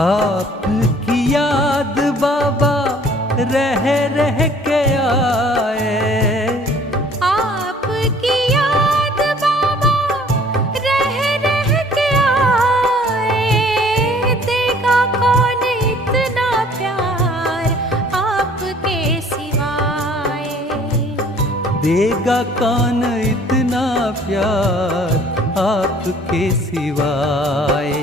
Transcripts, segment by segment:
आपकी याद बाबा रह रह के आए। आपकी याद बाबा रह रह के आए। देगा कौन इतना प्यार आपके सिवाय। देगा कौन इतना प्यार आपके सिवाय।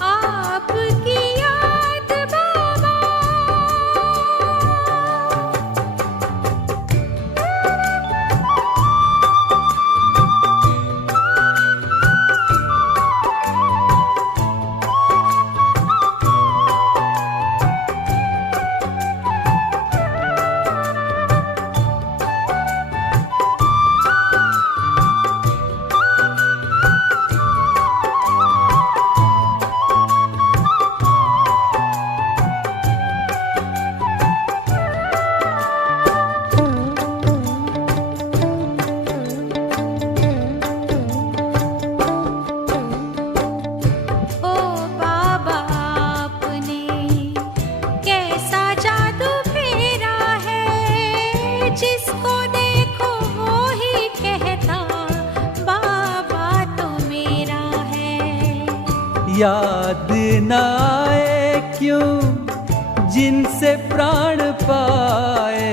आपकी याद बाबा। जिसको देखो वो ही कहता बाबा तो मेरा है। याद न आए क्यों जिनसे प्राण पाए।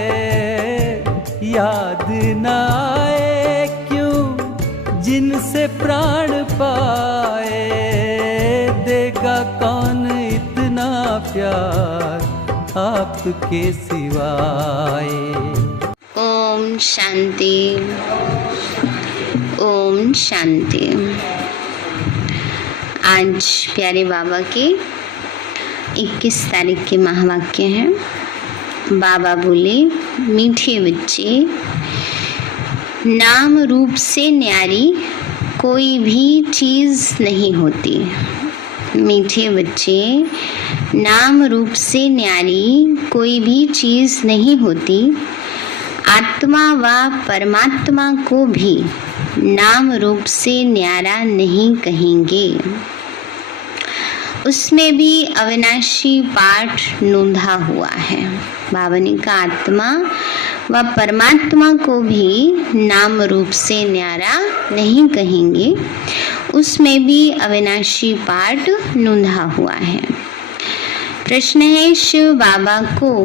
याद न आए क्यों जिनसे प्राण पाए। देगा कौन इतना प्यार आपके सिवाय। ओम शांति, ओम शांति। आज प्यारे बाबा के 21 तारीख के महावाक्य हैं। बाबा बोले, मीठे बच्चे, नाम रूप से न्यारी कोई भी चीज़ नहीं होती। मीठे बच्चे, नाम रूप से न्यारी कोई भी चीज़ नहीं होती। आत्मा व परमात्मा को भी नाम रूप से न्यारा नहीं कहेंगे। उसमें भी अविनाशी पाठ नूंधा हुआ है। बाबा ने कहा, आत्मा व परमात्मा को भी नाम रूप से न्यारा नहीं कहेंगे। उसमें भी अविनाशी पाठ नूंधा हुआ है। प्रश्न है, शिव बाबा को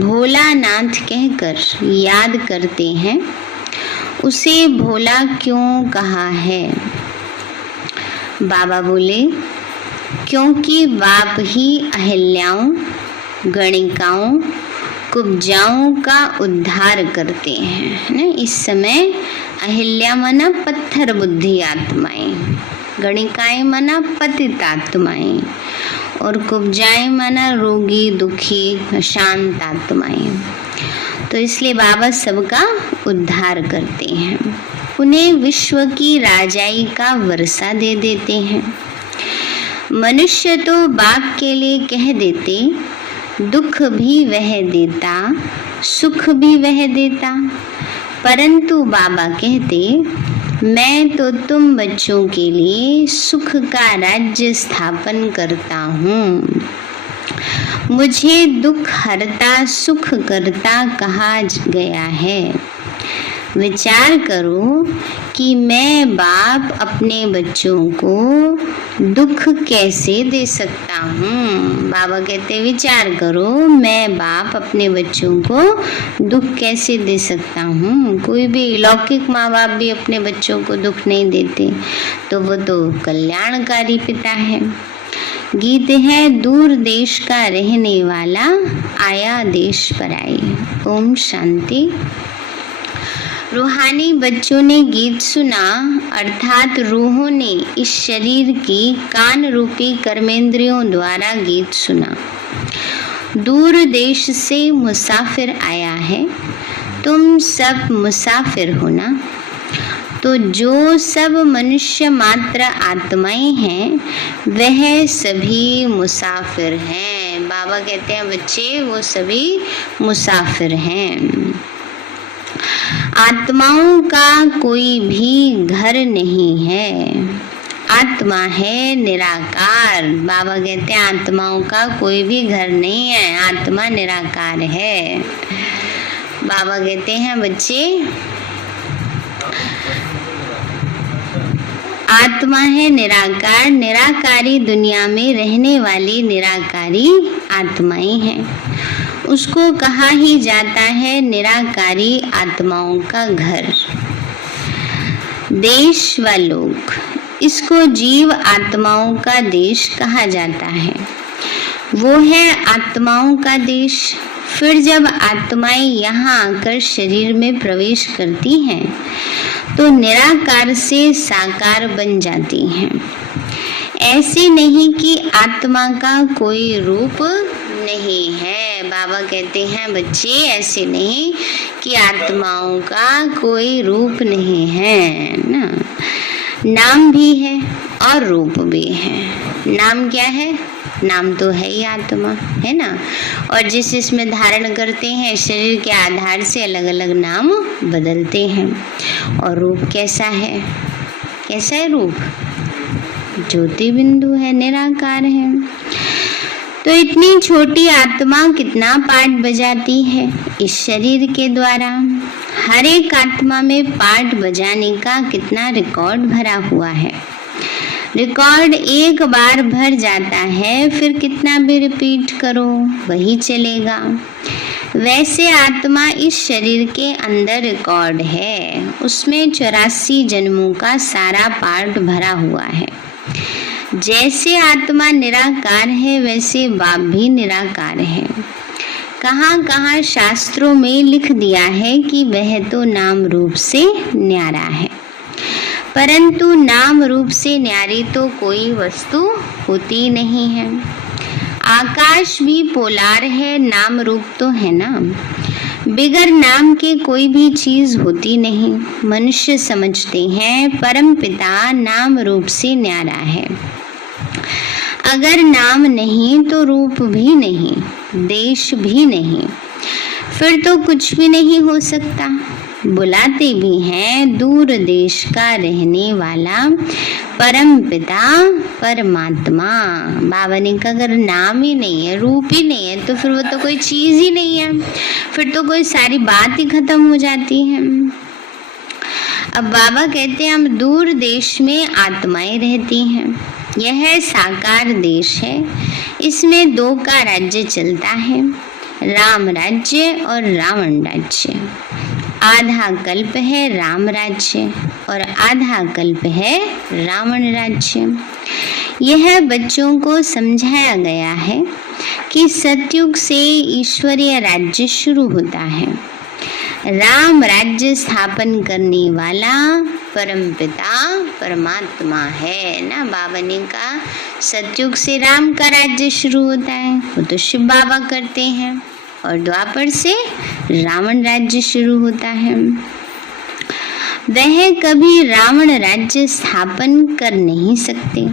भोलानाथ कहकर याद करते हैं, उसे भोला क्यों कहा है? बाबा बोले, क्योंकि बाप ही अहिल्याओं, गणिकाओं, कुब्जाओं का उद्धार करते हैं ना। इस समय अहिल्या मना पत्थर बुद्धि आत्माएं, गणिकाएं मना पतित आत्माएं, और कुब्जाएं मना रोगी दुखी अशांत आत्माएं। तो इसलिए बाबा सबका उद्धार करते हैं। उन्हें विश्व की राजाई का वर्षा दे देते हैं। मनुष्य तो बाप के लिए कह देते, दुख भी वह देता, सुख भी वह देता, परंतु बाबा कहते, मैं तो तुम बच्चों के लिए सुख का राज्य स्थापन करता हूँ। मुझे दुख हरता सुख करता कहा गया है। विचार करो कि मैं बाप अपने बच्चों को दुख कैसे दे सकता हूँ। बाबा कहते, विचार करो, मैं बाप अपने बच्चों को दुख कैसे दे सकता हूँ। कोई भी लौकिक माँ बाप भी अपने बच्चों को दुख नहीं देते, तो वो तो कल्याणकारी पिता है। गीत है, दूर देश का रहने वाला आया देश पर आई। ओम शांति। रूहानी बच्चों ने गीत सुना, अर्थात रूहों ने इस शरीर की कान रूपी कर्मेंद्रियों द्वारा गीत सुना। दूर देश से मुसाफिर आया है, तुम सब मुसाफिर हो ना। तो जो सब मनुष्य मात्र आत्माएं हैं, वह सभी मुसाफिर हैं। बाबा कहते हैं, बच्चे वो सभी मुसाफिर हैं। आत्माओं का कोई भी घर नहीं है। आत्मा है निराकार। बाबा कहते हैं आत्माओं का कोई भी घर नहीं है, आत्मा निराकार है। बाबा कहते हैं बच्चे आत्मा है निराकार, निराकारी दुनिया में रहने वाली निराकारी आत्माएं हैं। उसको कहा ही जाता है निराकारी आत्माओं का घर। देश व लोक, इसको जीव आत्माओं का देश कहा जाता है। वो है आत्माओं का देश। फिर जब आत्माएं यहाँ आकर शरीर में प्रवेश करती हैं तो निराकार से साकार बन जाती हैं। ऐसे नहीं कि आत्मा का कोई रूप नहीं है। बाबा कहते हैं बच्चे ऐसे नहीं कि आत्माओं का कोई रूप नहीं है ना, नाम भी है और रूप भी है। नाम क्या है? नाम तो है ही आत्मा, है ना। और जिस इसमें धारण करते हैं शरीर के आधार से अलग अलग नाम बदलते हैं। और रूप कैसा है? कैसा है रूप? ज्योति बिंदु है, निराकार है। तो इतनी छोटी आत्मा कितना पाठ बजाती है इस शरीर के द्वारा। हर एक आत्मा में पाठ बजाने का कितना रिकॉर्ड भरा हुआ है। रिकॉर्ड एक बार भर जाता है, फिर कितना भी रिपीट करो वही चलेगा। वैसे आत्मा इस शरीर के अंदर रिकॉर्ड है, उसमें 84 जन्मों का सारा पाठ भरा हुआ है। जैसे आत्मा निराकार है वैसे बाप भी निराकार है। कहाँ कहाँ शास्त्रों में लिख दिया है कि वह तो नाम रूप से न्यारा है, परंतु नाम रूप से न्यारी तो कोई वस्तु होती नहीं है। आकाश भी पोलार है, नाम रूप तो है ना। बिगर नाम के कोई भी चीज होती नहीं। मनुष्य समझते हैं परम पिता नाम रूप से न्यारा है। अगर नाम नहीं तो रूप भी नहीं, देश भी नहीं, फिर तो कुछ भी नहीं हो सकता। बुलाते भी हैं दूर देश का रहने वाला परम पिता परमात्मा। बाबा ने कहा अगर नाम ही नहीं है, रूप ही नहीं है, तो फिर वो तो कोई चीज ही नहीं है, फिर तो कोई सारी बात ही खत्म हो जाती है। अब बाबा कहते हैं हम दूर देश में आत्माएं रहती हैं। यह साकार देश है, इसमें दो का राज्य चलता है, राम राज्य और रावण राज्य। आधा कल्प है राम राज्य और आधा कल्प है रावण राज्य। यह बच्चों को समझाया गया है कि सतयुग से ईश्वरीय राज्य शुरू होता है। राम राज्य स्थापन करने वाला परमपिता परमात्मा है ना। बाबा ने कहा सतयुग से राम का राज्य शुरू होता है, वो तो शिव बाबा करते हैं, और द्वापर से रावण राज्य शुरू होता है। वह कभी रावण राज्य स्थापन कर नहीं सकते।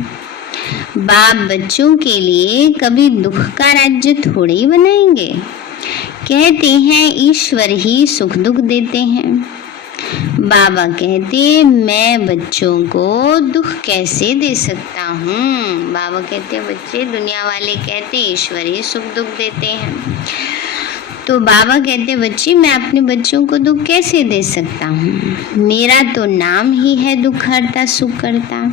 बाप बच्चों के लिए कभी दुख का राज्य थोड़े ही बनाएंगे। कहते हैं ईश्वर ही सुख दुख देते हैं। बाबा कहते मैं बच्चों को दुख कैसे दे सकता हूँ। बाबा कहते बच्चे दुनिया वाले कहते ईश्वर ही सुख दुख देते हैं, तो बाबा कहते बच्चे मैं अपने बच्चों को दुख कैसे दे सकता हूँ। मेरा तो नाम ही है दुख हरता सुख करता,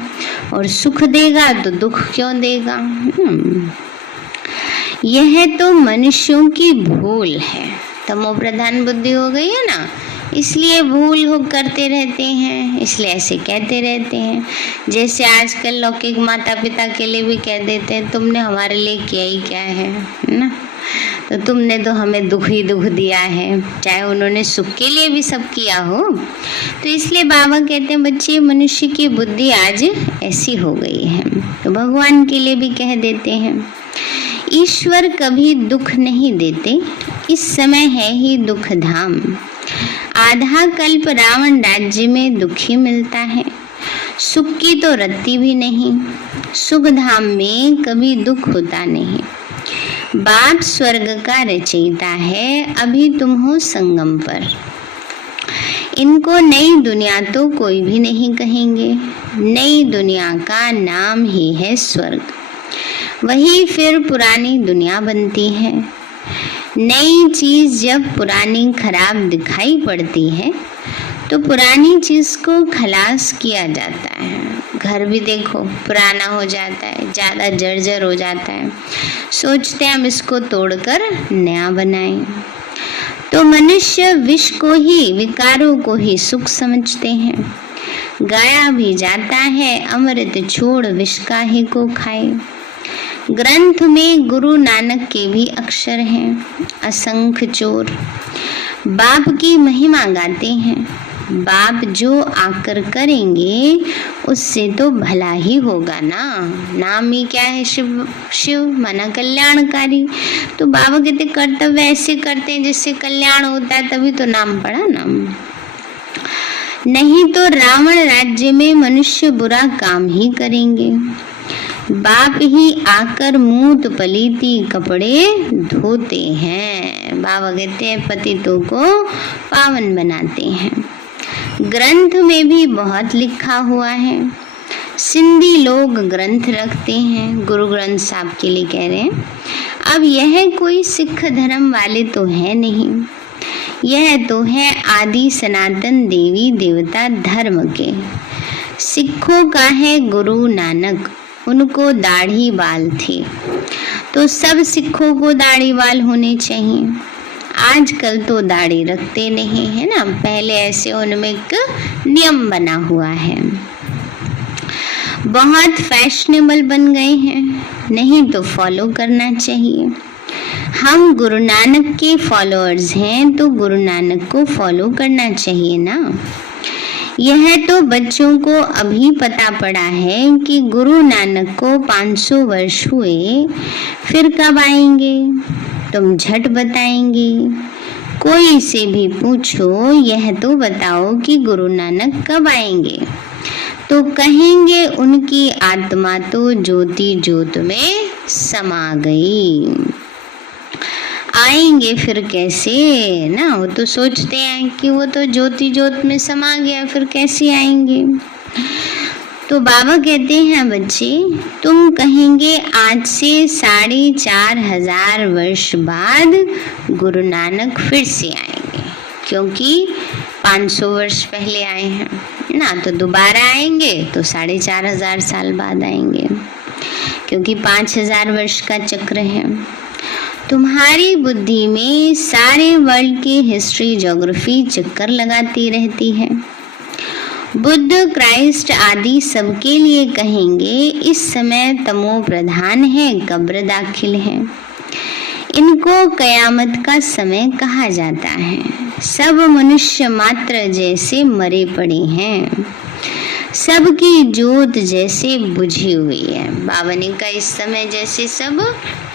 और सुख देगा तो दुख क्यों देगा। यह तो मनुष्यों की भूल है, तमो प्रधान बुद्धि हो गई है ना, इसलिए भूल हो करते रहते हैं, इसलिए ऐसे कहते रहते हैं। जैसे आजकल लौकिक माता पिता के लिए भी कह देते हैं तुमने हमारे लिए किया ही क्या है ना, तो तुमने तो हमें दुख ही दुख दिया है, चाहे उन्होंने सुख के लिए भी सब किया हो। तो इसलिए बाबा कहते हैं बच्चे मनुष्य की बुद्धि आज ऐसी हो गई है, तो भगवान के लिए भी कह देते हैं ईश्वर कभी दुख नहीं देते, इस समय है ही दुख धाम। आधा कल्प रावण राज्य में दुख ही मिलता है, सुख की तो रत्ती भी नहीं। सुख धाम में कभी दुख होता नहीं। बाप स्वर्ग का रचयिता है, अभी तुम हो संगम पर। इनको नई दुनिया तो कोई भी नहीं कहेंगे। नई दुनिया का नाम ही है स्वर्ग। वही फिर पुरानी दुनिया बनती है। नई चीज जब पुरानी खराब दिखाई पड़ती है तो पुरानी चीज को खलास किया जाता है। घर भी देखो पुराना हो जाता है, ज्यादा जर्जर हो जाता है, सोचते हैं हम इसको तोड़कर नया बनाएं। तो मनुष्य विष को ही, विकारों को ही सुख समझते हैं। गाया भी जाता है अमृत छोड़ विष का ही को खाए। ग्रंथ में गुरु नानक के भी अक्षर हैं, असंख्य चोर। बाप की महिमा गाते हैं। बाप जो आकर करेंगे उससे तो भला ही होगा ना। नाम ही क्या है? शिव। शिव माना कल्याणकारी। तो बाबा कहते कर्तव्य ऐसे करते हैं जिससे कल्याण होता है, तभी तो नाम पड़ा ना। नहीं तो रावण राज्य में मनुष्य बुरा काम ही करेंगे। बाप ही आकर मूत पलीती कपड़े धोते हैं। बाबा कहते हैं पतितों को पावन बनाते हैं। ग्रंथ में भी बहुत लिखा हुआ है। सिंधी लोग ग्रंथ रखते हैं, गुरु ग्रंथ साहब के लिए कह रहे हैं। अब यह कोई सिख धर्म वाले तो है नहीं, यह तो है आदि सनातन देवी देवता धर्म के। सिखों का है गुरु नानक, उनको दाढ़ी बाल थे तो सब सिखों को दाढ़ी बाल होने चाहिए। आजकल तो दाढ़ी रखते नहीं है ना, पहले ऐसे उनमें एक नियम बना हुआ है। बहुत फैशनेबल बन गए हैं, नहीं तो फॉलो करना चाहिए। हम गुरु नानक के फॉलोअर्स हैं तो गुरु नानक को फॉलो करना चाहिए ना। यह तो बच्चों को अभी पता पड़ा है कि गुरु नानक को 500 वर्ष हुए, फिर कब आएंगे? तुम झट बताएंगे। कोई से भी पूछो यह तो बताओ कि गुरु नानक कब आएंगे, तो कहेंगे उनकी आत्मा तो ज्योति ज्योत में समा गई। आएंगे फिर कैसे ना? वो तो सोचते हैं कि वो तो ज्योति ज्योत में समा गया, फिर कैसे आएंगे? तो बाबा कहते हैं बच्चे, तुम कहेंगे आज से 4500 वर्ष बाद गुरु नानक फिर से आएंगे, क्योंकि 500 वर्ष पहले आए हैं ना, तो दोबारा आएंगे तो 4500 साल बाद आएंगे, क्योंकि 5000 वर्ष का चक्र है। तुम्हारी बुद्धि में सारे वर्ल्ड की हिस्ट्री, ज्योग्राफी चक्कर लगाती रहती है। बुद्ध, क्राइस्ट आदि सबके लिए कहेंगे इस समय तमो प्रधान है, कब्र दाखिल है। इनको कयामत का समय कहा जाता है। सब मनुष्य मात्र जैसे मरे पड़े हैं, सबकी जोत जैसे बुझी हुई है। बाबा ने कहा इस समय जैसे सब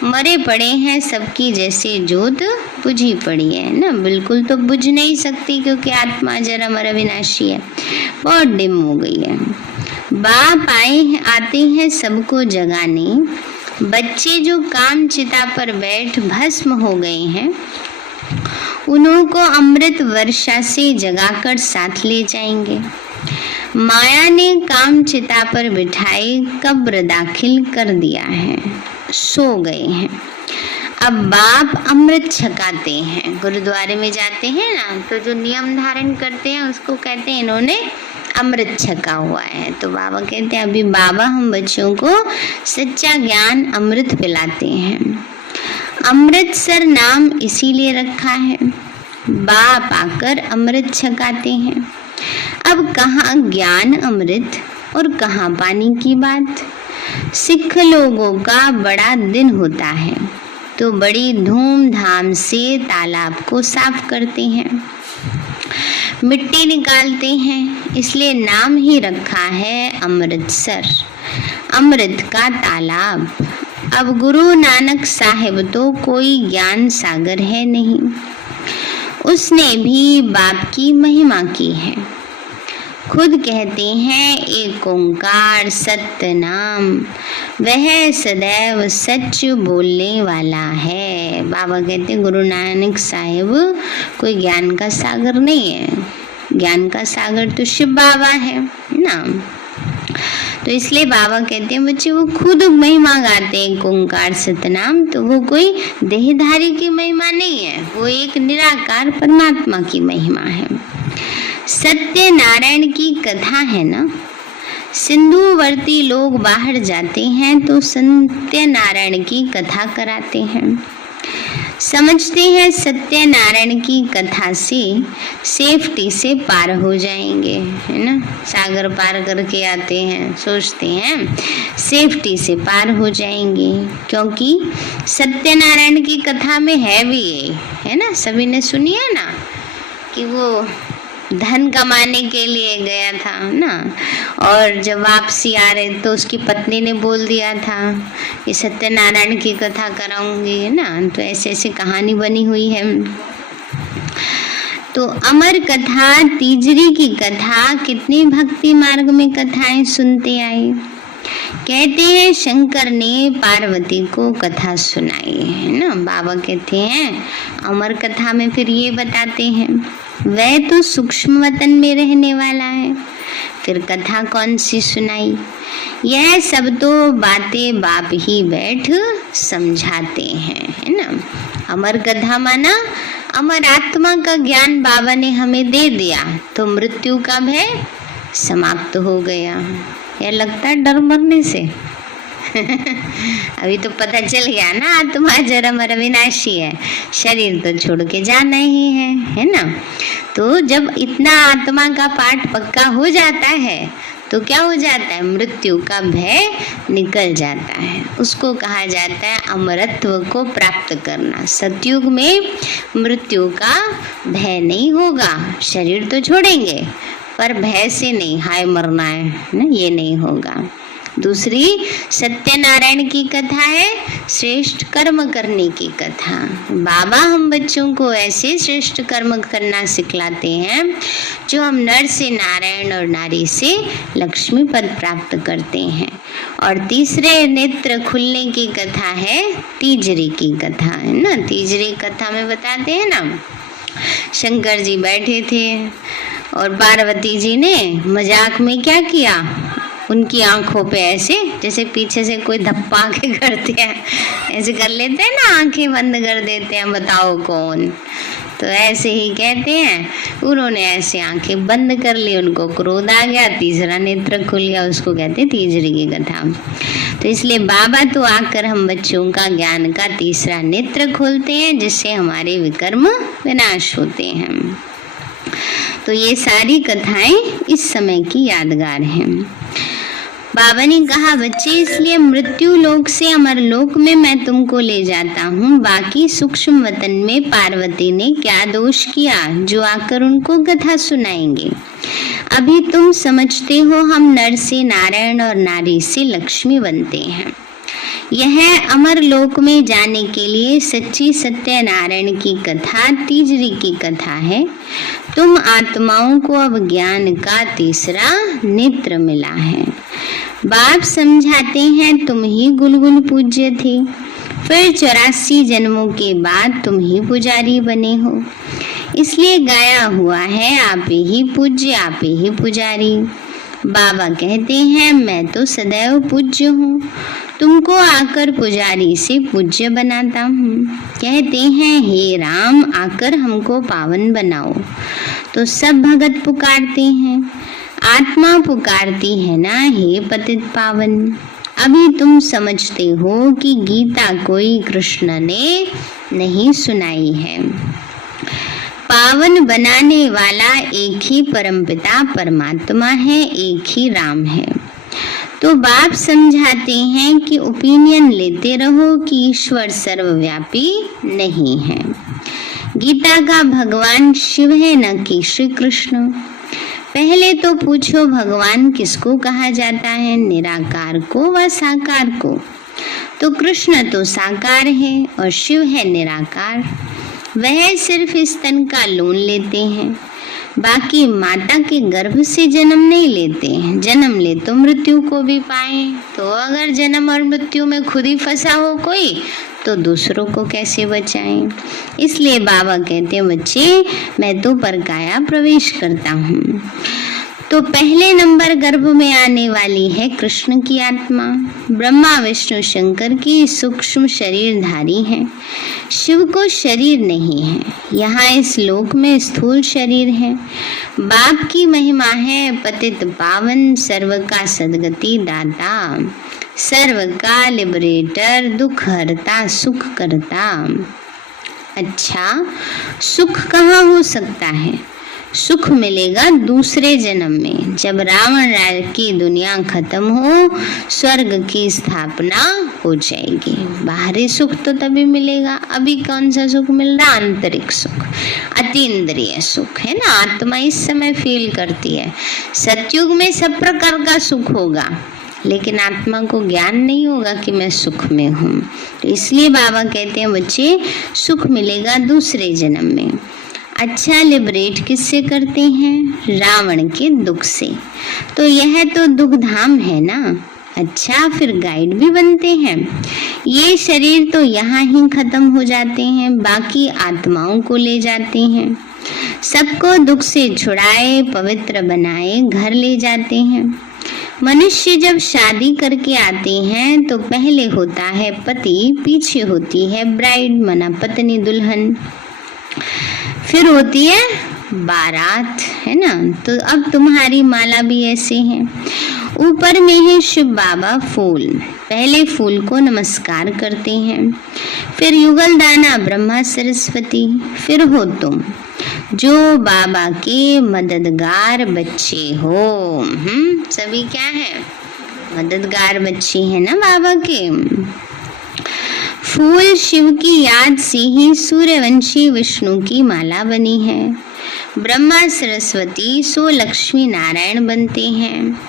मरे पड़े हैं, सबकी जैसे जोत बुझी पड़ी है ना। बिल्कुल तो बुझ नहीं सकती, क्योंकि आत्मा जरा मर विनाशी है, बहुत डिम हो गई है। बाप आते हैं सबको जगाने। बच्चे जो काम चिता पर बैठ भस्म हो गए हैं, उन्हों को अमृत वर्षा से जगाकर साथ ले जाएंगे। माया ने काम चिता पर बिठाए कब्र दाखिल कर दिया है, सो गए हैं। अब बाप अमृत छकाते हैं। गुरुद्वारे में जाते हैं ना, तो जो नियम धारण करते हैं उसको कहते हैं इन्होंने अमृत छका हुआ है। तो बाबा कहते हैं अभी बाबा हम बच्चों को सच्चा ज्ञान अमृत पिलाते हैं। अमृतसर नाम इसीलिए रखा है, बाप आकर अमृत छकाते हैं। अब कहाँ ज्ञान अमृत और कहाँ पानी की बात। सिख लोगों का बड़ा दिन होता है तो बड़ी धूमधाम से तालाब को साफ करते हैं, मिट्टी निकालते हैं, इसलिए नाम ही रखा है अमृतसर, अमृत का तालाब। अब गुरु नानक साहिब तो कोई ज्ञान सागर है नहीं, उसने भी बाप की महिमा की है। खुद कहते हैं एक ओंकार सत्य नाम, वह सदैव सच बोलने वाला है। बाबा कहते हैं गुरु नानक साहिब कोई ज्ञान का सागर नहीं है, ज्ञान का सागर तो शिव बाबा है ना। तो इसलिए बाबा कहते हैं बच्चे वो खुद महिमा गाते हैं ओंकार सतनाम, तो वो कोई देहधारी की महिमा नहीं है, वो एक निराकार परमात्मा की महिमा है। सत्य नारायण की कथा है ना, सिंधुवर्ती लोग बाहर जाते हैं तो सत्य नारायण की कथा कराते हैं, समझते हैं सत्य नारायण की कथा से सेफ्टी से पार हो जाएंगे, है ना। सागर पार करके आते हैं, सोचते हैं सेफ्टी से पार हो जाएंगे, क्योंकि सत्य नारायण की कथा में है भी ये, है ना। सभी ने सुनी है ना कि वो धन कमाने के लिए गया था ना, और जब वापसी आ रहे तो उसकी पत्नी ने बोल दिया था कि सत्यनारायण की कथा कराऊंगी, है ना। तो ऐसे ऐसे कहानी बनी हुई है। तो अमर कथा, तीजरी की कथा, कितनी भक्ति मार्ग में कथाएं सुनते आए। कहते हैं शंकर ने पार्वती को कथा सुनाई, है ना। बाबा कहते हैं अमर कथा में फिर ये बताते हैं वह तो सूक्ष्म वतन में रहने वाला है, फिर कथा कौन सी सुनाई। यह सब तो बातें बाप ही बैठ समझाते हैं, है ना। अमर कथा माना अमर आत्मा का ज्ञान बाबा ने हमें दे दिया तो मृत्यु का भय समाप्त हो गया। यह लगता है डर मरने से अभी तो पता चल गया ना आत्मा जन्म अविनाशी है, शरीर तो छोड़ के जाना ही है ना। तो जब इतना आत्मा का पाठ पक्का हो जाता है तो क्या हो जाता है, मृत्यु का भय निकल जाता है। उसको कहा जाता है अमरत्व को प्राप्त करना। सतयुग में मृत्यु का भय नहीं होगा, शरीर तो छोड़ेंगे पर भय से नहीं, हाय मरना है ना, ये नहीं होगा। दूसरी सत्यनारायण की कथा है श्रेष्ठ कर्म करने की कथा। बाबा हम बच्चों को ऐसे श्रेष्ठ कर्म करना सिखलाते हैं जो हम नर से नारायण और नारी से लक्ष्मी पद प्राप्त करते हैं। और तीसरे नेत्र खुलने की कथा है तीजरी की कथा, है ना। तीजरी कथा में बताते हैं ना, शंकर जी बैठे थे और पार्वती जी ने मजाक में क्या किया, उनकी आंखों पे ऐसे जैसे पीछे से कोई धप्पा के करते हैं, ऐसे कर लेते हैं ना, आंखें बंद कर देते हैं, बताओ कौन। तो ऐसे ही कहते हैं, उन्होंने ऐसे आंखें बंद कर ली, उनको क्रोध आ गया, तीसरा नेत्र खुल गया, उसको कहते हैं तीजरी की कथा। तो इसलिए बाबा तो आकर हम बच्चों का ज्ञान का तीसरा नेत्र खोलते हैं, जिससे हमारे विकर्म विनाश होते हैं। तो ये सारी कथाएं इस समय की यादगार हैं। बाबा ने कहा बच्चे इसलिए मृत्यु लोक से अमर लोक में मैं तुमको ले जाता हूँ। बाकी सूक्ष्म वतन में पार्वती ने क्या दोष किया जो आकर उनको कथा सुनाएंगे। अभी तुम समझते हो हम नर से नारायण और नारी से लक्ष्मी बनते हैं। यह अमर लोक में जाने के लिए सच्ची सत्यनारायण की कथा तीजरी की कथा है। तुम आत्माओं को अब ज्ञान का तीसरा नेत्र मिला है। बाप समझाते हैं तुम ही गुलगुल पूज्य थे, फिर 84 जन्मों के बाद तुम ही पुजारी बने हो, इसलिए गाया हुआ है आप ही पूज्य आप ही पुजारी। बाबा कहते हैं मैं तो सदैव पूज्य हूँ, तुमको आकर पुजारी से पूज्य बनाता हूँ। कहते हैं हे राम आकर हमको पावन बनाओ, तो सब भगत पुकारते हैं, आत्मा पुकारती है ना हे पतित पावन। अभी तुम समझते हो कि गीता कोई कृष्ण ने नहीं सुनाई है। पावन बनाने वाला एक ही परमपिता परमात्मा है, एक ही राम है। तो बाप समझाते हैं कि ओपिनियन लेते रहो कि ईश्वर सर्वव्यापी नहीं है। गीता का भगवान शिव है न कि श्री कृष्ण। पहले तो पूछो भगवान किसको कहा जाता है, निराकार को व साकार को। तो कृष्ण तो साकार है और शिव है निराकार। वह सिर्फ स्तन का लोन लेते हैं, बाकी माता के गर्भ से जन्म नहीं लेते, जन्म ले तो मृत्यु को भी पाए। तो अगर जन्म और मृत्यु में खुद ही फंसा हो कोई, तो दूसरों को कैसे बचाएं। इसलिए बाबा कहते हैं, बच्चे मैं तो परकाया प्रवेश करता हूँ। तो पहले नंबर गर्भ में आने वाली है कृष्ण की आत्मा। ब्रह्मा विष्णु शंकर की सूक्ष्म शरीरधारी है। शिव को शरीर नहीं है, यहाँ इस लोक में स्थूल शरीर है। बाप की महिमा है पतित पावन, सर्व का सद्गति दाता, सर्व का लिबरेटर, दुख हरता सुख करता। अच्छा, सुख कहाँ हो सकता है? सुख मिलेगा दूसरे जन्म में, जब रावण राय की दुनिया खत्म हो, स्वर्ग की स्थापना हो जाएगी। बाहरी सुख तो तभी मिलेगा। अभी कौन सा सुख मिल रहा? आंतरिक सुख, अतीन्द्रिय सुख है ना, आत्मा इस समय फील करती है। सतयुग में सब प्रकार का सुख होगा, लेकिन आत्मा को ज्ञान नहीं होगा कि मैं सुख में हूँ। तो इसलिए बाबा कहते हैं, बच्चे सुख मिलेगा दूसरे जन्म में। अच्छा, लिबरेट किससे करते हैं? रावण के दुख से। तो यह तो दुख धाम है ना। अच्छा, फिर गाइड भी बनते हैं। ये शरीर तो यहाँ ही खत्म हो जाते हैं, बाकी आत्माओं को ले जाते हैं, सबको दुख से छुड़ाए, पवित्र बनाए घर ले जाते हैं। मनुष्य जब शादी करके आते हैं तो पहले होता है पति, पीछे होती है ब्राइड मना पत्नी दुल्हन, फिर होती है बारात, है ना। तो अब तुम्हारी माला भी ऐसे है। ऊपर में है शिव बाबा फूल, पहले फूल को नमस्कार करते हैं, फिर युगल दाना ब्रह्मा सरस्वती, फिर हो तुम जो बाबा के मददगार बच्चे हो। सभी क्या है? मददगार बच्चे हैं ना बाबा के। फूल शिव की याद से ही सूर्यवंशी विष्णु की माला बनी है। ब्रह्मा सरस्वती सो लक्ष्मी नारायण बनते हैं।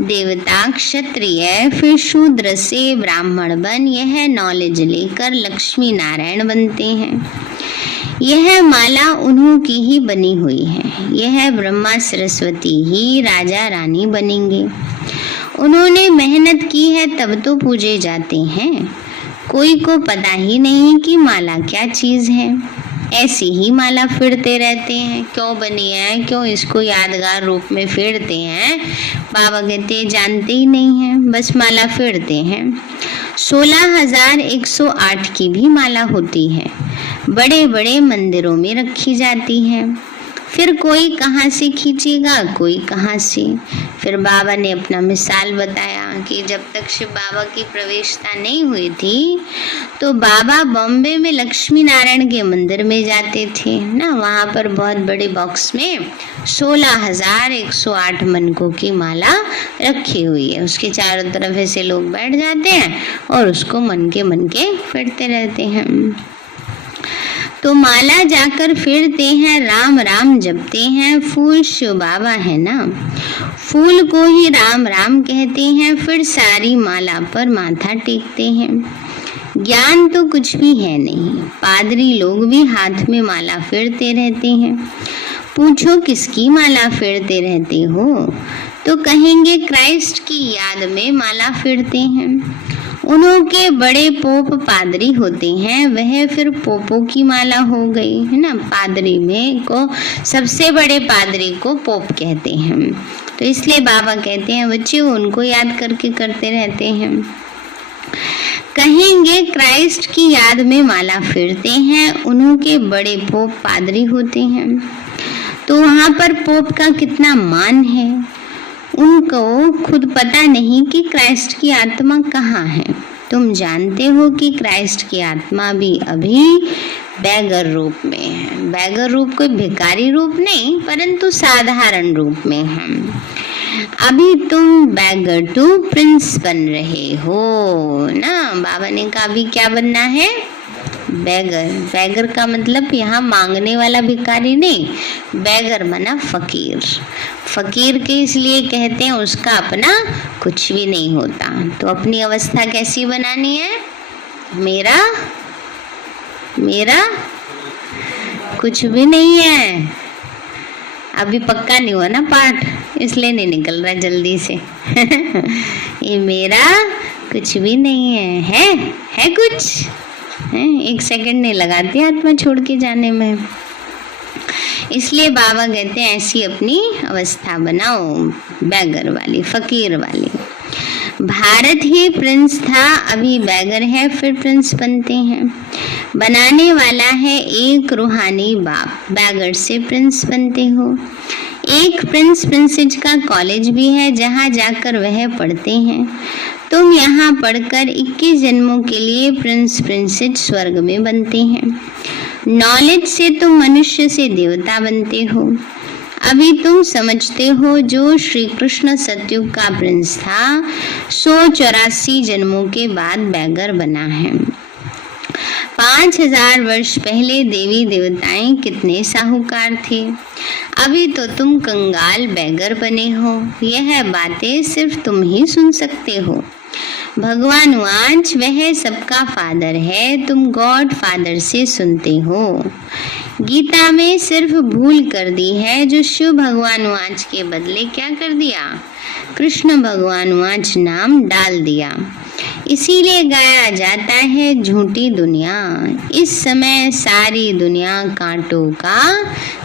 देवता क्षत्रिय फिर शूद्र से ब्राह्मण बन यह नॉलेज लेकर लक्ष्मी नारायण बनते हैं। यह माला उन्हीं की ही बनी हुई है। यह ब्रह्मा सरस्वती ही राजा रानी बनेंगे। उन्होंने मेहनत की है तब तो पूजे जाते हैं। कोई को पता ही नहीं कि माला क्या चीज है, ऐसी ही माला फेरते रहते हैं। क्यों बनी है, क्यों इसको यादगार रूप में फेरते हैं? बाबा कहते हैं जानते ही नहीं है, बस माला फेरते हैं। 16,108 की भी माला होती है, बड़े बड़े मंदिरों में रखी जाती है। फिर कोई कहाँ से खींचेगा, कोई कहाँ से। फिर बाबा ने अपना मिसाल बताया कि जब तक शिव बाबा की प्रवेशता नहीं हुई थी तो बाबा बॉम्बे में लक्ष्मी नारायण के मंदिर में जाते थे ना। वहाँ पर बहुत बड़े बॉक्स में 16,108 मनकों की माला रखी हुई है। उसके चारों तरफ ऐसे लोग बैठ जाते हैं और उसको मन के फेरते रहते हैं। तो माला जाकर फेरते हैं, राम राम जपते हैं। फूल शिव बाबा है ना, फूल को ही राम राम कहते हैं। फिर सारी माला पर माथा टेकते हैं। ज्ञान तो कुछ भी है नहीं, पादरी लोग भी हाथ में माला फेरते रहते हैं। पूछो किसकी माला फेरते रहते हो, तो कहेंगे क्राइस्ट की याद में माला फेरते हैं। उनके बड़े पोप पादरी होते हैं, वह फिर पोपों की माला हो गई है ना। पादरी में को सबसे बड़े पादरी को पोप कहते हैं। तो इसलिए बाबा कहते हैं बच्चे उनको याद करके करते रहते हैं। कहेंगे क्राइस्ट की याद में माला फेरते हैं, उनके बड़े पोप पादरी होते हैं। तो वहाँ पर पोप का कितना मान है, उनको खुद पता नहीं कि क्राइस्ट की आत्मा कहाँ है। तुम जानते हो कि क्राइस्ट की आत्मा भी अभी बैगर रूप में है। बैगर रूप कोई भिखारी रूप नहीं, परंतु साधारण रूप में है। अभी तुम बैगर टू प्रिंस बन रहे हो ना। बाबा ने कहा अभी क्या बनना है? बैगर। बैगर का मतलब यहाँ मांगने वाला भिखारी नहीं, बैगर माना फकीर। फकीर के इसलिए कहते हैं उसका अपना कुछ भी नहीं होता। तो अपनी अवस्था कैसी बनानी है? मेरा कुछ भी नहीं है, अभी पक्का नहीं हुआ ना पाठ, इसलिए नहीं निकल रहा जल्दी से। ये मेरा कुछ भी नहीं है कुछ है, 1 सेकंड नहीं लगाती आत्मा छोड़ के जाने में। इसलिए बाबा कहते हैं ऐसी अपनी अवस्था बनाओ, बैगर वाली, फकीर वाली। भारत ही प्रिंस था, अभी बैगर है, फिर प्रिंस बनते हैं। बनाने वाला है एक रूहानी बाप, बैगर से प्रिंस बनते हो। एक प्रिंस प्रिंसेज का कॉलेज भी है जहाँ जाकर वह पढ़ते हैं। तुम यहाँ पढ़कर 21 जन्मों के लिए प्रिंस प्रिंसेज स्वर्ग में बनते हैं। नॉलेज से तुम मनुष्य से देवता बनते हो। अभी तुम समझते हो जो श्री कृष्ण सतयुग का प्रिंस था 184 जन्मों के बाद बैगर बना है। 5000 वर्ष पहले देवी देवताएं कितने साहूकार थे, अभी तो तुम कंगाल बैगर बने हो। यह बातें सिर्फ तुम ही सुन सकते हो। भगवान वांच वह सबका फादर है, तुम गॉड फादर से सुनते हो। गीता में सिर्फ भूल कर दी है, जो शिव भगवान वांच के बदले क्या कर दिया, कृष्ण भगवान वांच नाम डाल दिया। इसीलिए गाया जाता है झूठी दुनिया। इस समय सारी दुनिया कांटों का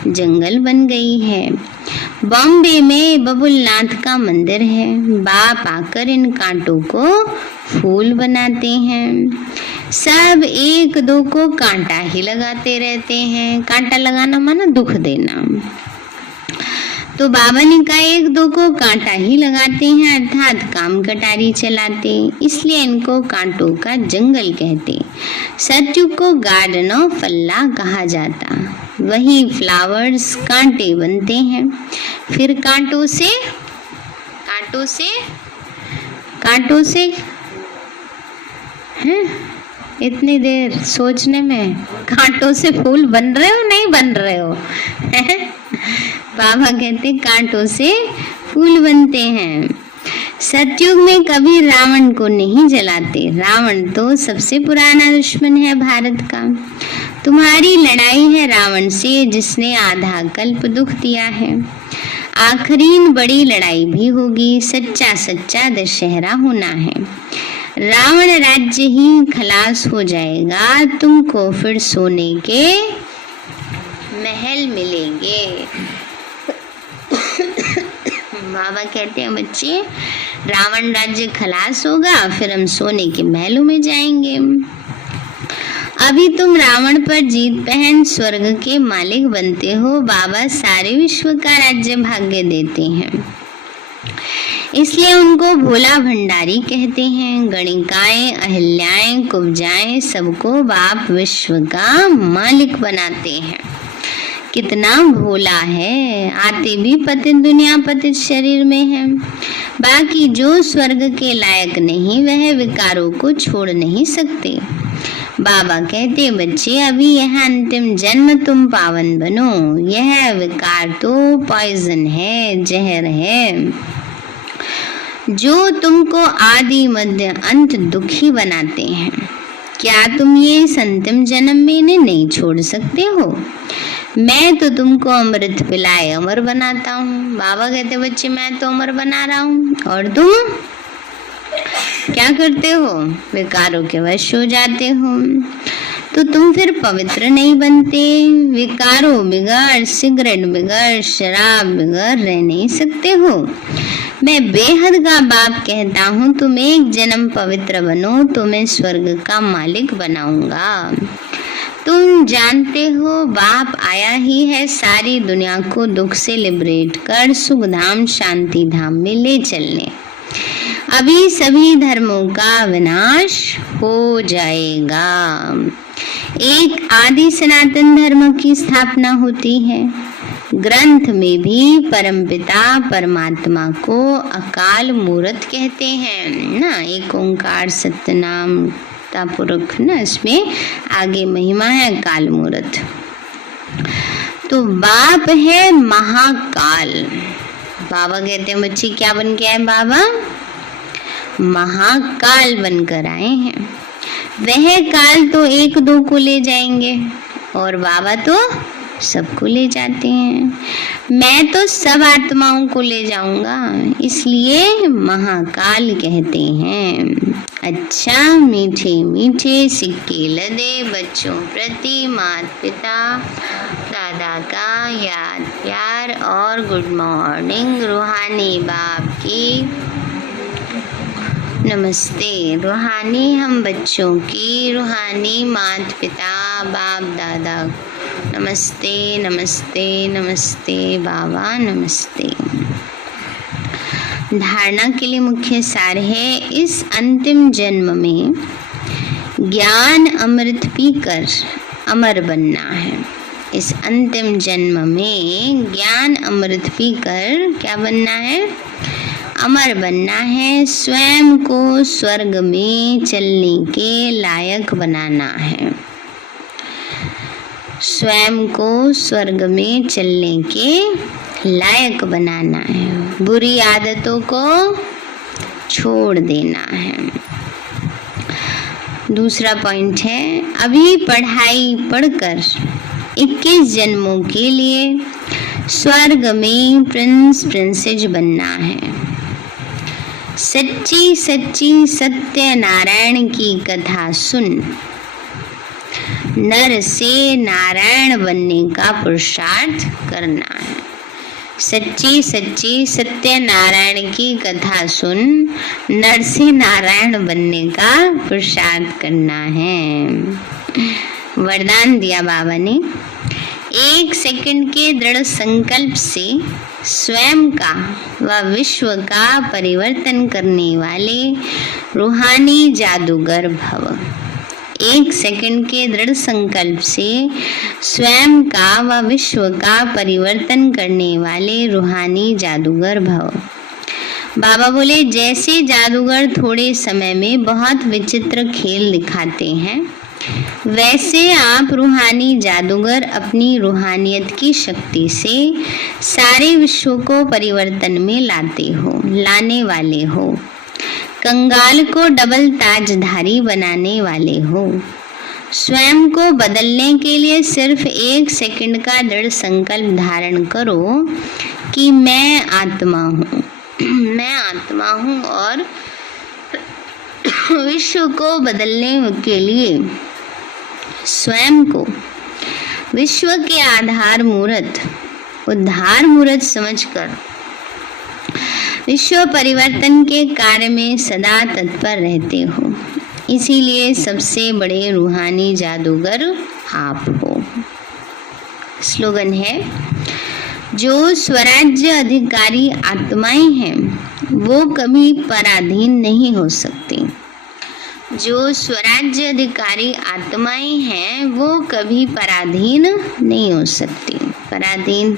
जंगल बन गई है। बॉम्बे में बबुलनाथ का मंदिर है, बाप आकर इन कांटों को फूल बनाते हैं। सब एक दो को कांटा ही लगाते रहते हैं। कांटा लगाना माना दुख देना, तो बाबा ने कहा एक दो को कांटा ही लगाते हैं, अर्थात काम कटारी चलाते, इसलिए इनको कांटों का जंगल कहते। सतयुग को गार्डन ऑफ अल्लाह कहा जाता। वही फ्लावर्स कांटे बनते हैं, फिर कांटों से हैं, इतनी देर सोचने में कांटों से फूल बन रहे हो नहीं बन रहे हो। बाबा कहते कांटों से फूल बनते हैं। सतयुग में कभी रावण को नहीं जलाते। रावण तो सबसे पुराना दुश्मन है भारत का। तुम्हारी लड़ाई है रावण से, जिसने आधा कल्प दुख दिया है। आखिरी बड़ी लड़ाई भी होगी, सच्चा दशहरा होना है। रावण राज्य ही खलास हो जाएगा, तुमको फिर सोने के महल मिलेंगे। बाबा कहते हैं बच्चे, रावण राज्य खलास होगा, फिर हम सोने के महलों में जाएंगे। अभी तुम रावण पर जीत पहन स्वर्ग के मालिक बनते हो। बाबा सारे विश्व का राज्य भाग्य देते हैं, इसलिए उनको भोला भंडारी कहते हैं। गणिकाएं, अहिल्याएं, कुब्जाएं, सबको बाप विश्व का मालिक बनाते हैं। कितना भोला है, आते भी पतित दुनिया पतित शरीर में है। बाकी जो स्वर्ग के लायक नहीं, वह विकारों को छोड़ नहीं सकते। बाबा कहते बच्चे, अभी यह अंतिम जन्म तुम पावन बनो। यह विकार तो पॉइजन है, जहर है, जो तुमको आदि मध्य अंत दुखी बनाते हैं। क्या तुम ये अंतिम जन्म में इन्हें नहीं छोड़ सकते हो? मैं तो तुमको अमृत पिलाए अमर बनाता हूँ। बाबा कहते बच्चे, मैं तो अमर बना रहा हूँ और तुम क्या करते हो? विकारों के वश हो जाते हो, तो तुम फिर पवित्र नहीं बनते। विकारों बिगड़, सिगरेट बिगड़, शराब बिगड़ रह नहीं सकते हो। मैं बेहद का बाप कहता हूँ, तुम एक जन्म पवित्र बनो, तुम्हें स्वर्ग का मालिक बनाऊंगा। तुम जानते हो बाप आया ही है सारी दुनिया को दुख से लिबरेट कर सुख धाम शांति धाम में ले चलने। अभी सभी धर्मों का विनाश हो जाएगा, एक आदि सनातन धर्म की स्थापना होती है। ग्रंथ में भी परमपिता परमात्मा को अकाल मूर्त कहते हैं ना, एक ओंकार सत्यनाम पुरुष ना, इसमें आगे महिमा है काल मूर्त। तो बाप है महाकाल। बाबा कहते हैं बच्चे, क्या बन के आए बाबा? महाकाल बनकर आए हैं। वह काल तो एक दो को ले जाएंगे और बाबा तो सबको ले जाते हैं। मैं तो सब आत्माओं को ले जाऊंगा, इसलिए महाकाल कहते हैं। अच्छा मीठे मीठे सिक्के लदे बच्चों प्रति माता पिता दादा का याद प्यार और गुड मॉर्निंग। रूहानी बाप की नमस्ते। रूहानी हम बच्चों की, रूहानी माता पिता बाप दादा नमस्ते नमस्ते नमस्ते बाबा नमस्ते। धारणा के लिए मुख्य सार है, इस अंतिम जन्म में ज्ञान अमृत पीकर अमर बनना है। इस अंतिम जन्म में ज्ञान अमृत पीकर क्या बनना है? अमर बनना है। स्वयं को स्वर्ग में चलने के लायक बनाना है। स्वयं को स्वर्ग में चलने के लायक बनाना है। बुरी आदतों को छोड़ देना है। दूसरा पॉइंट है, अभी पढ़ाई पढ़कर 21 जन्मों के लिए स्वर्ग में प्रिंस प्रिंसेस बनना है। सच्ची सच्ची सत्य नारायण की कथा सुन नर से नारायण बनने का पुरुषार्थ करना है। सच्ची सच्ची सत्य नारायण की कथा सुन नर से नारायण बनने का पुरुषार्थ करना है। वरदान दिया बाबा ने, 1 सेकंड के दृढ़ संकल्प से स्वयं का व विश्व का परिवर्तन करने वाले रूहानी जादूगर भव। 1 सेकंड के दृढ़ संकल्प से स्वयं का व विश्व का परिवर्तन करने वाले रूहानी जादूगर भव। बाबा बोले, जैसे जादूगर थोड़े समय में बहुत विचित्र खेल दिखाते हैं, वैसे आप रूहानी जादूगर अपनी रूहानियत की शक्ति से सारे विश्व को परिवर्तन में लाने वाले हो। कंगाल को डबल ताजधारी बनाने वाले हो। स्वयं को बदलने के लिए सिर्फ 1 सेकंड का दृढ़ संकल्प धारण करो कि मैं आत्मा हूँ, मैं आत्मा हूँ और विश्व को बदलने के लिए स्वयं को विश्व के आधार मूर्त उद्धार मूर्त समझकर विश्व परिवर्तन के कार्य में सदा तत्पर रहते हो। इसीलिए सबसे बड़े रूहानी जादूगर आप हो। स्लोगन है, जो स्वराज्य अधिकारी आत्माएं हैं वो कभी पराधीन नहीं हो सकती। जो स्वराज्य अधिकारी आत्माएं हैं वो कभी पराधीन नहीं हो सकती। पराधीन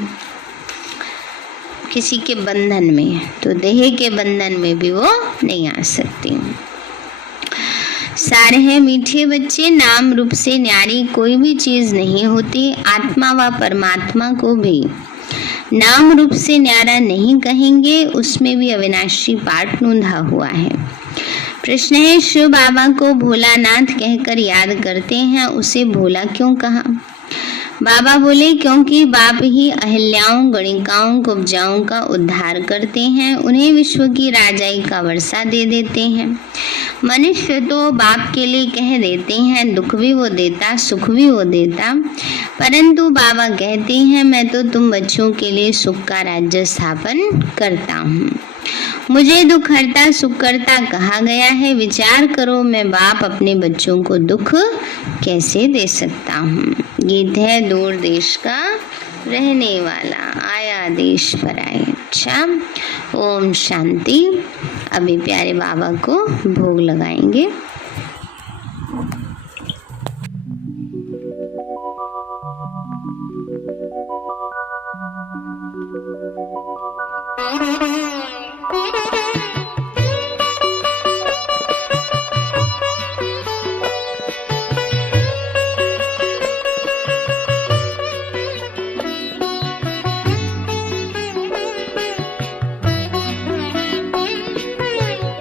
किसी के बंधन में, तो देह के बंधन में भी वो नहीं आ सकती। सारे हैं मीठे बच्चे, नाम रूप से न्यारी कोई भी चीज नहीं होती। आत्मा व परमात्मा को भी नाम रूप से न्यारा नहीं कहेंगे, उसमें भी अविनाशी पाठ नूंधा हुआ है। प्रश्न है, शिव बाबा को भोलानाथ कहकर याद करते हैं, उसे भोला क्यों कहा? बाबा बोले, क्योंकि बाप ही अहिल्याओं गणिकाओं कुब्जाओं का उद्धार करते हैं, उन्हें विश्व की राजाई का वर्षा दे देते हैं। मनुष्य तो बाप के लिए कह देते हैं, दुख भी वो देता सुख भी वो देता, परंतु बाबा कहते हैं, मैं तो तुम बच्चों के लिए सुख का राज्य स्थापन करता हूँ। मुझे दुख हरता सुख करता कहा गया है। विचार करो, मैं बाप अपने बच्चों को दुख कैसे दे सकता हूँ। गीत है, दूर देश का रहने वाला आया देश पर आए। अच्छा, ओम शांति। अभी प्यारे बाबा को भोग लगाएंगे।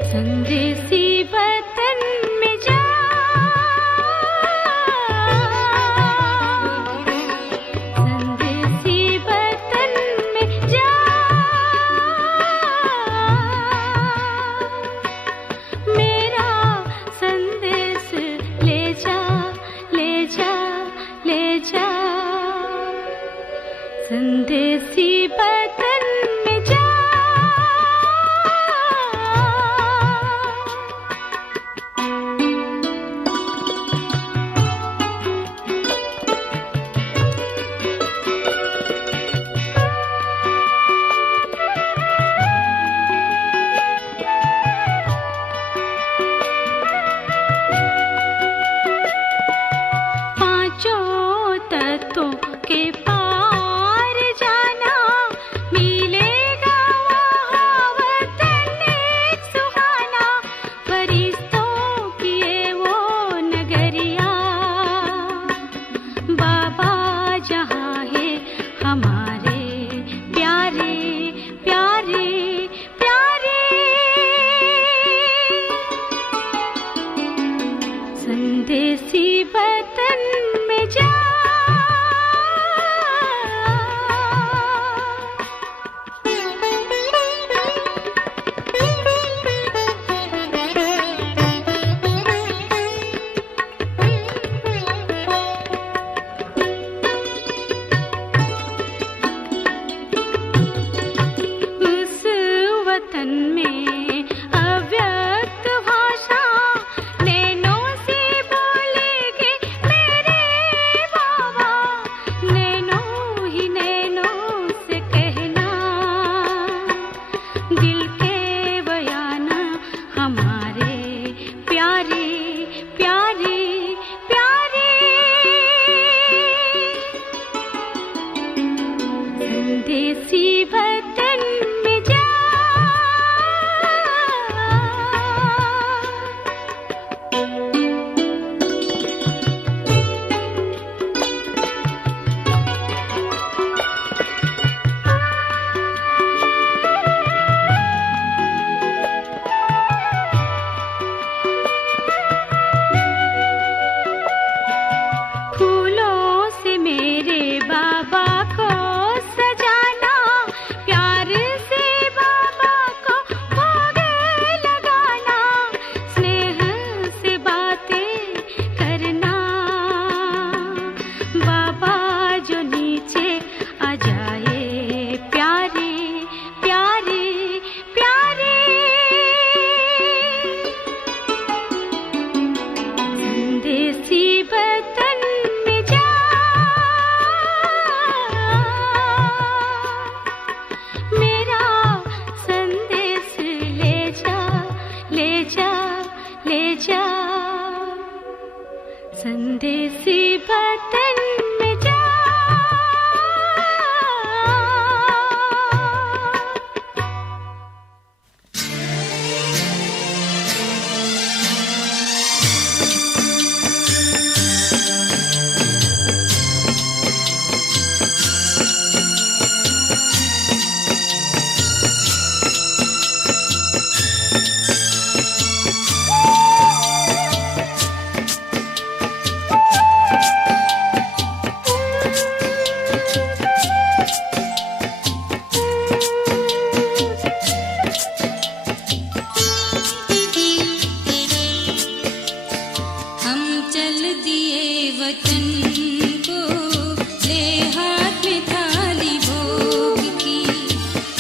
संदेसी वतन में जा संदेशी बदन में जा, पांचों तत्वों के पार जाना, मिलेगा वहाँ वतन एक सुहाना, फरिश्तों की ये वो नगरिया। बाबा जहाँ है हमारे प्यारे प्यारे प्यारे, संदेशी वतन में जा। उस वतन में अव्यक्त भाषा नैनों से बोलेंगे मेरे बाबा, नैनों ही नैनों से कहना, दिल के बयाना हमारे प्यारे प्यारे प्यारे, संदेशी वतन में जा। फूलों से मेरे बाबा को सजाना, प्यार से बाबा को भोग लगाना, स्नेह से बातें करना, बाबा जो नीचे आ जाए प्यारे प्यारे प्यारे, संदेशी वतन में जा। मेरा संदेश ले जा ले जा ले जा, संदेशी वतन में जा। हम चल दिए वतन को, ले हाथ में थाली भोग की।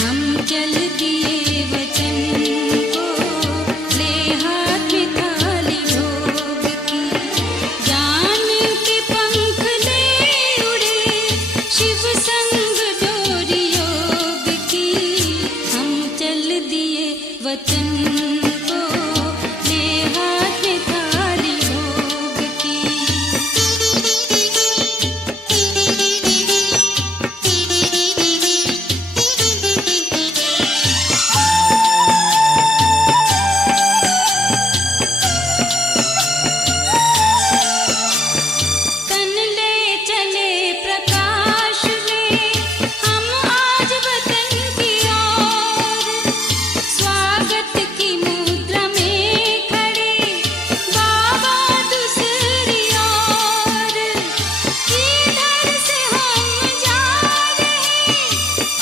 हम चल दिए वतन को, ले हाथ में थाली भोग की। जान के पंख ले उड़े शिव संग डोरी योग की। हम चल दिए वतन को, ले हाथ में थाली भोग की। तन ले चले प्रकाश में हम आज वतन की ओर, स्वागत की मुद्रा में खड़े बाबा दूसरी ओर। इधर से हम जा रहे,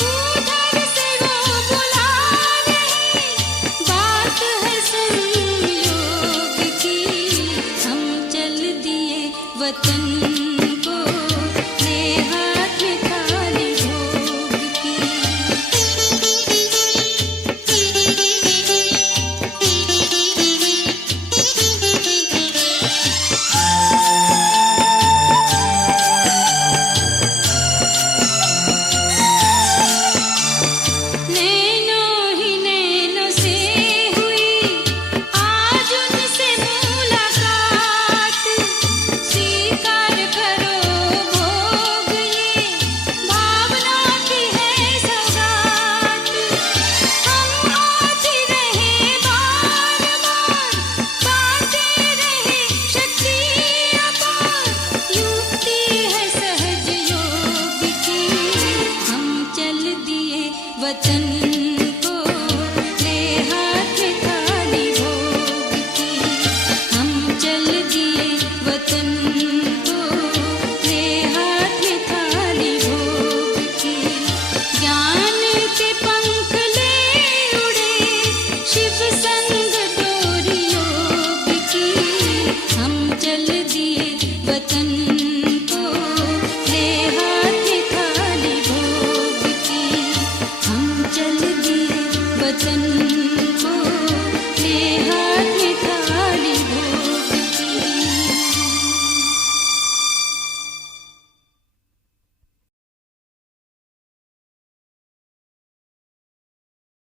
उधर से वो बुला रहे, बात है संयोग की। हम चल दिए वतन